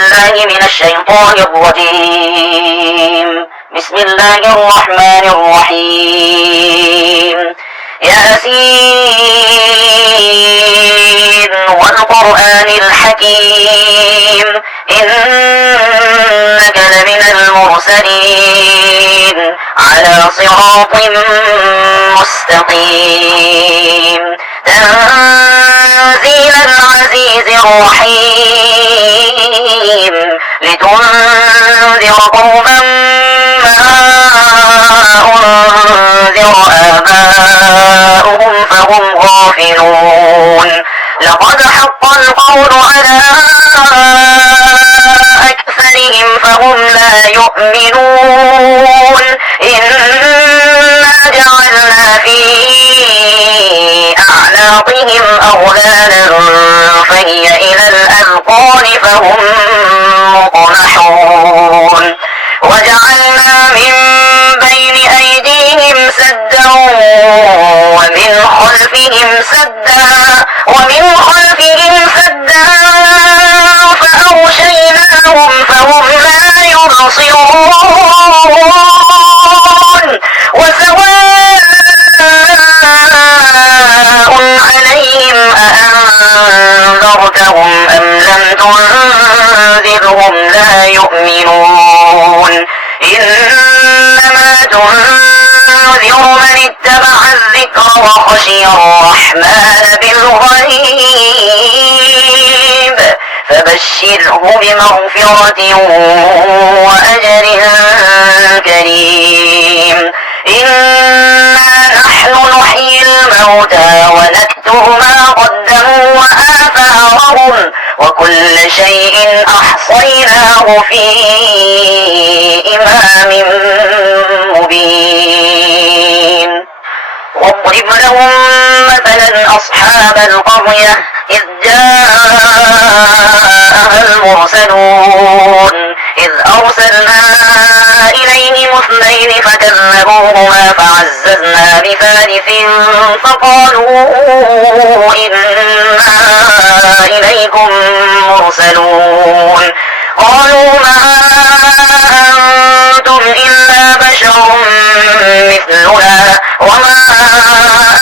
بالله من الشيطان الرجيم. بسم الله الرحمن الرحيم. ياسين والقرآن الحكيم إنك لمن المرسلين على صراط مستقيم تنزيل العزيز الرحيم لتنذر قوما ما أنذر آباؤهم فهم غافلون. لقد حق القول على أكثرهم فهم لا يؤمنون. إنا جعلنا في أعناقهم أغلالا فهي إلى الأذقان فهم مقمحون. وجعلنا من بين أيديهم سدا ومن خلفهم سدا فأغشيناهم فهم لا يبصرون. وسواء عليهم أأنذرتهم أم لم تنذرهم لا يؤمنون. إنما تنذر من اتبع الذكر وخشي الرحمن بالغيب فبشره بمغفرة وأجر كريم. إنا نحن نحيي الموتى ونكتب ما قدموا وآثارهم وكل شيء أحصيناه في إمام مبين. واضرب لهم مثلا أصحاب القرية إذ جاءها المرسلون إذ أرسلنا إليهم اثنين فكذبوهما فعززنا بثالث فقالوا إنا إليكم مرسلون. قالوا ما أنتم إلا بشر مثلنا وما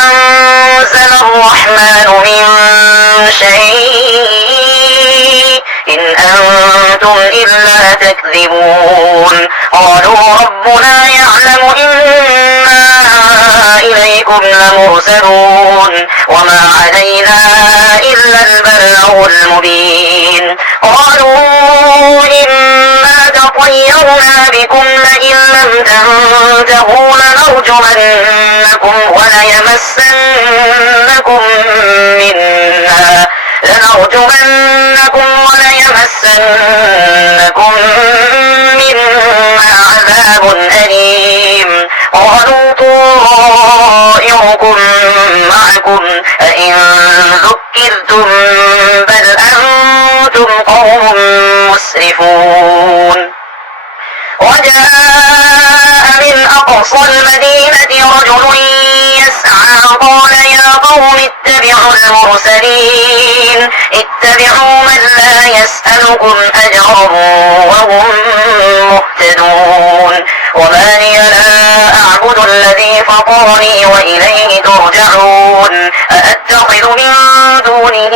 أنزل الرحمن من شيء إن أنتم إلا تكذبون. قالوا ربنا يعلم إنا إليكم لمرسلون وما علينا إلا البلاغ المبين. قالوا إنا تطيرنا بكم لئن لم تنتهوا لنرجمنكم وليمسنكم منا عذاب أليم. قالوا طائركم معكم أئن ذكرتم بل أنتم قوم مسرفون. وجاء من أقصى المدينة رجل يسعى قال يا قوم اتبعوا المرسلين اتبعوا من لا يسألكم أجرا وهم مهتدون. وما لي لا أعبد الذي فطرني وإليه ترجعون. أأتخذ من دونه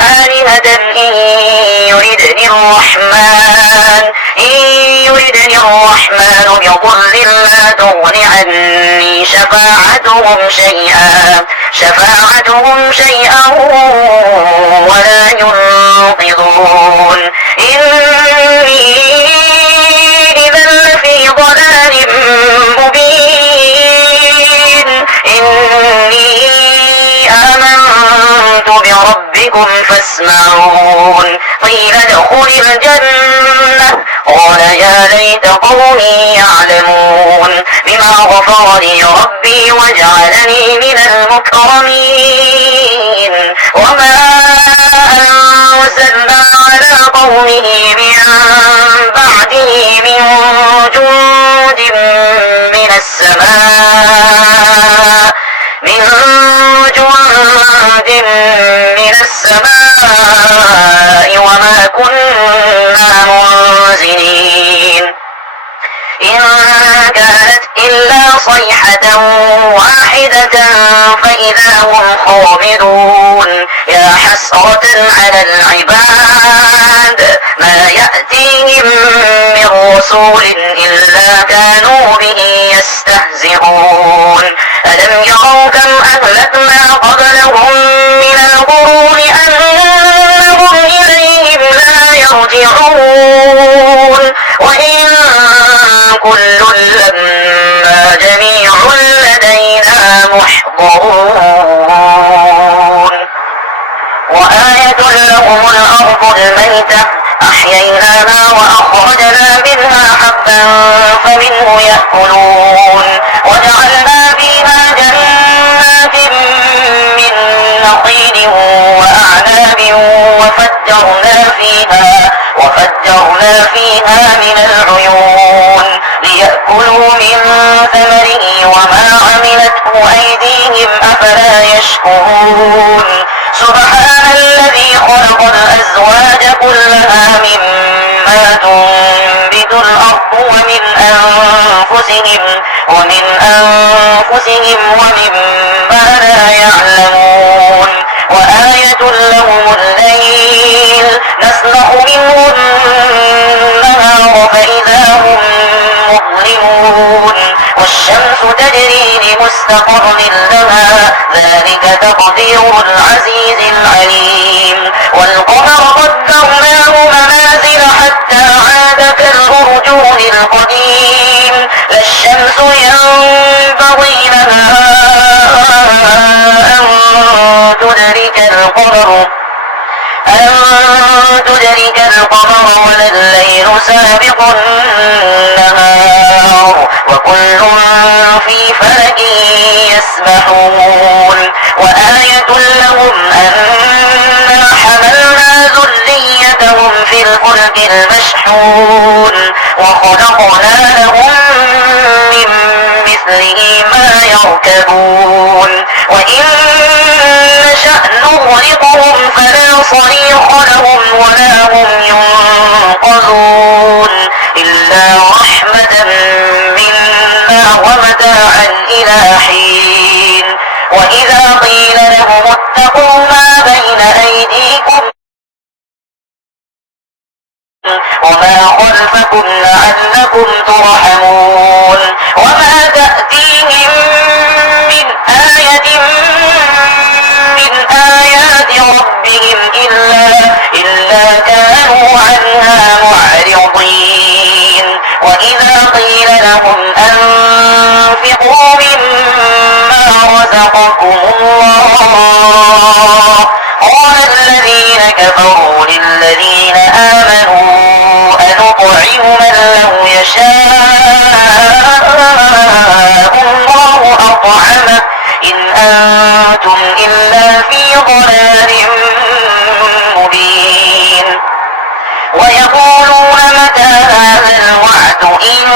آلهة إن يردني الرحمن بضر لا تغن عني شفاعتهم شيئا ولا ينقذون. إني إذا لفي ضلال مبين. إني آمنت بربكم فاسمعون. قيل ادخل الجنة قال يا ليت قومي يعلمون بما غفر لي ربي وجعلني من المكرمين. وما أرسلنا على قومه من بعده من جند من السماء وما كنا إن كانت إلا صيحة واحدة فإذا هم خامدون يا حسرة على العباد ما يأتيهم من رسول إلا كانوا به يستهزئون ألم يروا كم أهلكنا قبلهم من القرون أنهم إليهم لا يرجعون وإن كل لما جميع لدينا محضرون وآية لهم الأرض الميتة أحييناها وأخرجنا منها حبا فمنه يأكلون وجعلنا فيها جنات من نخيل وأعناب وفجرنا فيها من العيون ليأكلوا من ثمره وما عملته أيديهم أفلا يشكرون سبحان الذي خلق الأزواج كلها مما تنبت الأرض ومن أنفسهم ومما لا يعلمون وآية لهم الليل نسلخ منه النهار فإذا هم مظلمون والشمس تجري لمستقر لها ذلك تقدير العزيز العليم والقمر قدرناه منازل حتى عاد كالأرجون القديم لا الشمس ينبغي لها أن تدرك القمر ولا الليل سابق النهار وكل في فلك يسبحون وآية لهم أنا حملنا ذريتهم في الفلك المشحون وخلقنا لهم من مثله ما يركبون وإن نشأ نغرقهم فلا صريخ لهم ولا هم ينقذون إلا رحمة منا ومتاعا إلى حين وإذا قيل لهم اتقوا ما بين أيديكم وما خلفكم لعلكم ترحمون وما تأتيهم من آية من آيات ربهم إلا كانوا عنها معرضين وإذا قيل لهم أنفقوا مما رزقكم الله قال الذين كفروا للذين آمنوا أنطعم من لو يشاء الله أطعمه إن أنتم إلا في ضلال مبين ويقولون متى هذا الوعد إن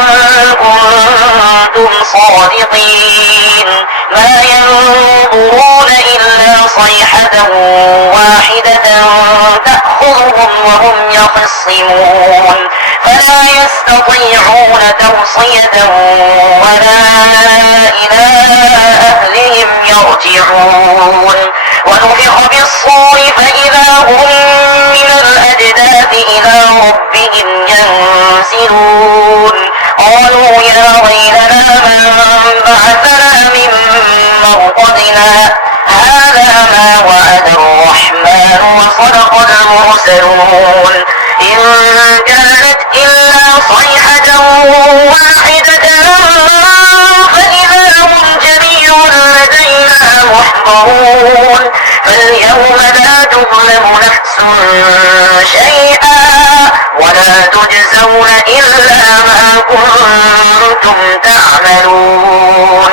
كنتم صادقين ما ينظرون إلا صيحة واحدة تأخذهم وهم يخصمون فلا يستطيعون توصية ولا إلى أهلهم يرجعون ونفخ بالصور فإذا هم من الأجداث إلى ربهم ينسلون قالوا يا ويلنا من بعثنا من مرقدنا هذا ما وعد الرحمن وصدق المرسلون إن كانت إلا صيحة واحدة فإذا هم جميع لدينا محضرون فاليوم لا تظلم نفس شيئا ولا تجزون إلا ما كنتم تعملون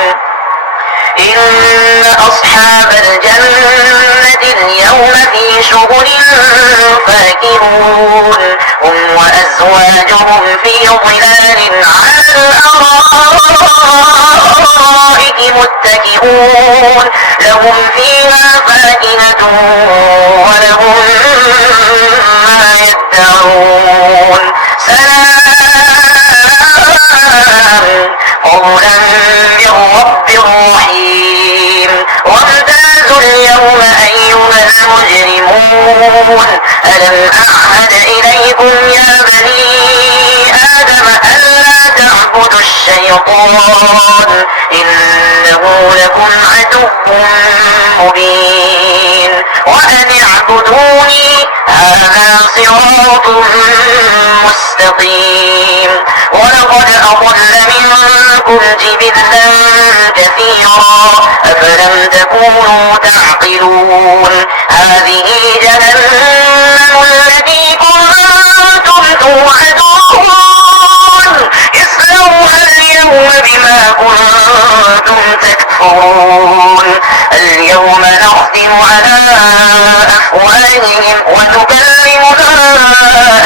إن أصحاب الجنة اليوم في شغل فاكهون هم وأزواجهم في ظلال على الأرائك متكئون لهم فيها فاكهة ولهم ما يدعون سلام الشيطان إنه لكم عدو مبين وأن اعبدوني هذا صراط مستقيم ولقد أضل منكم جبلا كثيرا أفلم تكونوا تعقلون هذه جهنم التي كنتم توعدون اصلوها اليوم بما كنتم تكفرون اليوم نختم على أفواههم وتكلمنا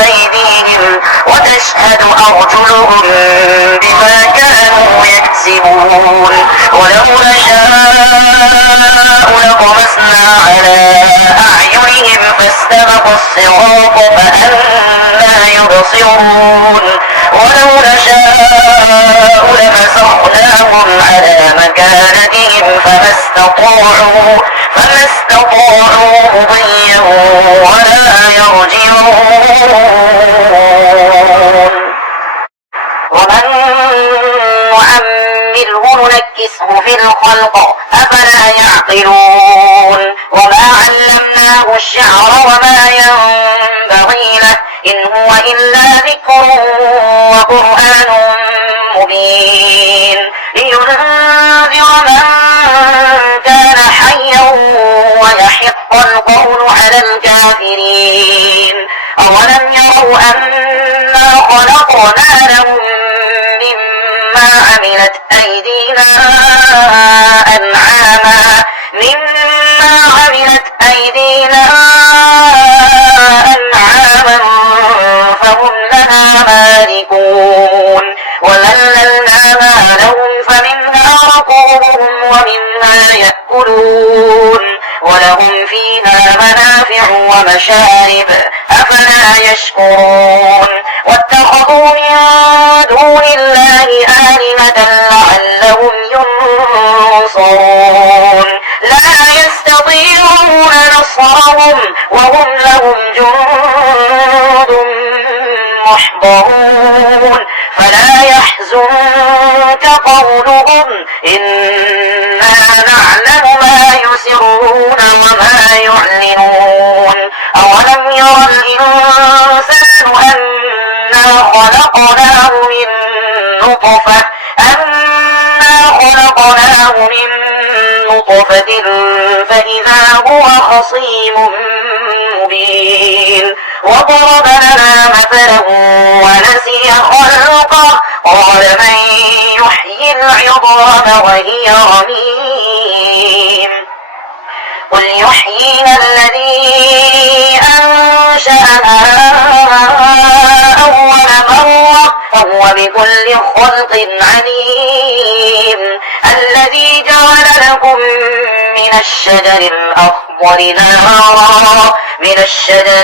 أيديهم وتشهد أرجلهم بما كانوا يكسبون ولو نشاء لطمسنا على أعينهم فاستبقوا الصراط فأنى يبصرون ولو نشاء لمسخناهم على مكانتهم فما استطاعوا مضيا ولا يرجعون ومن نعمره ننكسه في الخلق أفلا يعقلون وما علمناه الشعر وما ينبغي له إن هو إلا ذكر وقرآن مبين لينذر من كان حيا ويحق القول على الكافرين أولم يروا أنا خلقنا لهم مما عملت أيدينا أنعاما فهم لها مالكون وذللناها لهم فمنها ركوبهم ومنها يأكلون ولهم فيها منافع ومشارب أفلا يشكرون واتخذوا من دون الله آلهة لعلهم ينصرون لا يستطيعون نصرهم وهم لهم جند محضرون فلا يحزنك قولهم إنا نعلم ما يسرون وما يعلنون أولم ير الإنسان أنا خلقناه من نطفة فإذا هو خصيم مبين وضرب لنا مثلا ونسي خلقه قال من يحيي العظام وهي رميم قل يحييها الذي أنشأها أول مرة وهو بكل خلق عليم الذي جعل لكم من الشجر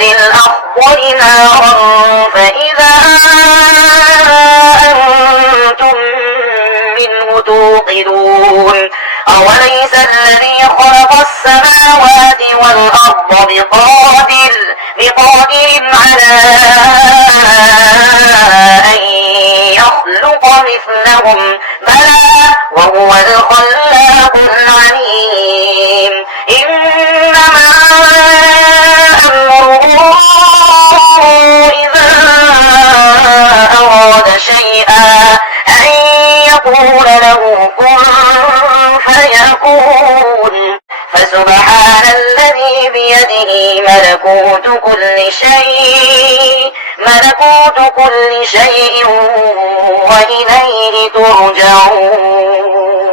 الأخضر نارا فإذا أنتم منه توقدون أوليس الذي خلق السماوات والأرض بقادر على أن يخلق مثلهم بلى وهو الخلاق العليم إنما أمره إذا أراد شيئا أن يقول له كن فيكون فسبحان الذي بيده ملكوت كل شيء وإليه ترجعون